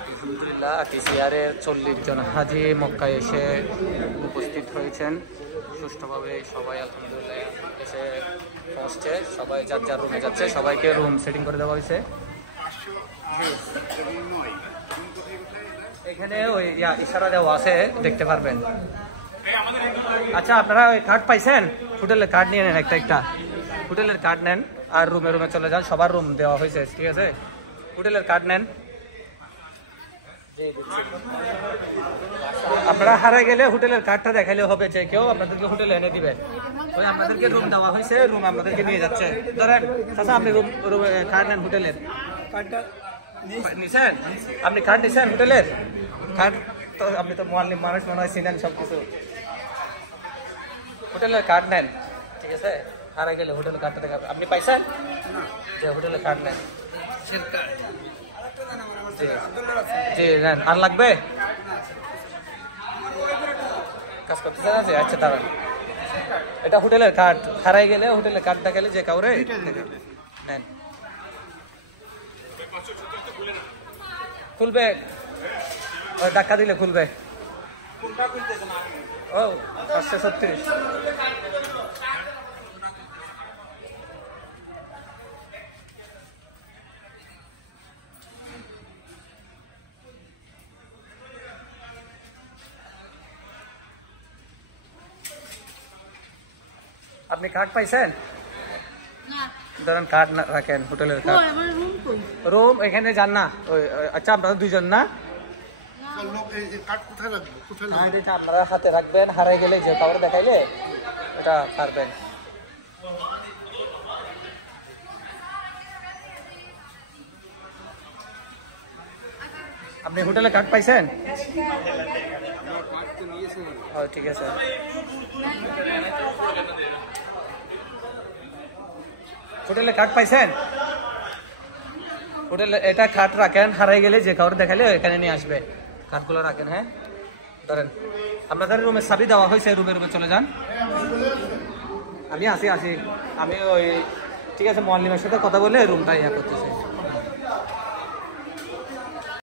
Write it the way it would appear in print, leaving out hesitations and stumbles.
আলহামদুলিল্লাহ কেসিআরের 40 জন হাজি মক্কায় এসে উপস্থিত হয়েছেন সুষ্ঠুভাবে। সবাই আলহামদুলিল্লাহ এসে পৌঁছছে, সবাই যার যার রুমে যাচ্ছে, সবাইকে রুম সেটিং করে দেওয়া হয়েছে। এখানে ওই ইশারা দেওয়া আছে, দেখতে পারবেন। আচ্ছা, আপনারা ওই কার্ড পাইছেন? হোটেলের কার্ড নিয়ে নেন, একটা হোটেলের কার্ড নেন আর রুমে রুমে চলে যান। সবার রুম দেওয়া হয়েছে, ঠিক আছে? হোটেলের কার্ড নেন। আপনারা হারাই গেলে হোটেলের কার্ডটা দেখাইলে হবে, যে কেউ আপনাদেরকে হোটেলে এনে দিবে। ওই আপনাদেরকে রুম দেওয়া হয়েছে, রুম আপনাদেরকে নিয়ে যাচ্ছে। ধরেন আচ্ছা, আপনি রুম কার্ড নেন, হোটেলের কার্ডটা নিছেন? আপনি কার্ড নিছেন হোটেলের কার্ড? তো আপনি তো মুআল্লিম মানুষ, মনে হয় চিনেন সব কিছু। হোটেলের কার্ড নেন, ঠিক আছে? হারাই গেলে হোটেলের কার্ডটা দেখাবে। আপনি পাইছেন যে হোটেলের কার্ড নেন? জি নেন। আর লাগবে? কাজ করতেছেন আছে? আচ্ছা দাঁড়ান, এটা হোটেলের কার্ড। হারাই গেলে হোটেলের কার্ড দেখালে যে কাউরে নেন। খুলবে, ধাক্কা দিলে খুলবে। ও 536। আপনি কার্ড পাইছেন? ধরেন কার্ড রাখেন, হোটেলের কার্ড। রুম এখানে যান না? আচ্ছা, আপনারা দুইজন না? আপনারা হাতে রাখবেন, হারাই গেলে যে কাউরে দেখাইলে এটা পারবেন। আপনি হোটেলে কার্ড পাইছেন? ঠিক আছে। হোটেলে কার্ড পাইছেন? হোটেলে এটা কার্ড রাখেন, হারাই গেলে যে কাউরে দেখালে এখানে নিয়ে আসবে। কার্ডগুলো রাখেন। হ্যাঁ, ধরেন আপনাদের রুমের চাবি দেওয়া হয়েছে, রুমে রুমে চলে যান। আমি আসি। আমি ওই ঠিক আছে, মুআল্লিমের সাথে কথা বলে রুমটা ইয়া করতেছি।